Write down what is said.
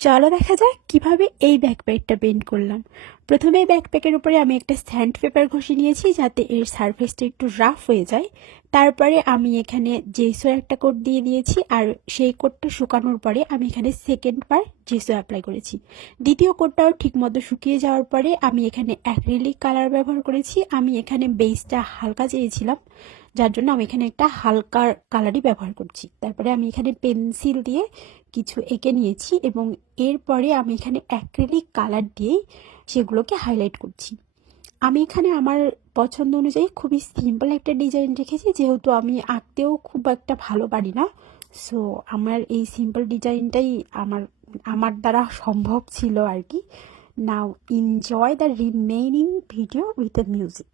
চলো দেখা যাক কিভাবে এই ব্যাকপ্যাকটা পেন্ট করলাম। প্রথমে এই ব্যাকপ্যাকের উপরে আমি একটা স্যান্ড পেপার ঘষে নিয়েছি যাতে এর সারফেসটা একটু রাফ হয়ে যায়। তারপরে আমি এখানে জেসো একটা কোট দিয়ে দিয়েছি, আর সেই কোটটা শুকানোর পরে আমি এখানে সেকেন্ড বার জেসো অ্যাপ্লাই করেছি। দ্বিতীয় কোটটাও ঠিকমতো শুকিয়ে যাওয়ার পরে আমি এখানে অ্যাক্রিলিক কালার ব্যবহার করেছি। আমি এখানে বেসটা হালকা চেয়েছিলাম, যার জন্য আমি এখানে একটা হালকা কালারই ব্যবহার করছি। তারপরে আমি এখানে পেন্সিল দিয়ে কিছু এঁকে নিয়েছি এবং এরপরে আমি এখানে অ্যাক্রিলিক কালার দিয়ে সেগুলোকে হাইলাইট করছি। আমি এখানে আমার পছন্দ অনুযায়ী খুবই সিম্পল একটা ডিজাইন রেখেছি, যেহেতু আমি আঁকতেও খুব একটা ভালো পারি না। সো আমার এই সিম্পল ডিজাইনটাই আমার আমার দ্বারা সম্ভব ছিল আর কি। Now enjoy the remaining video with the music.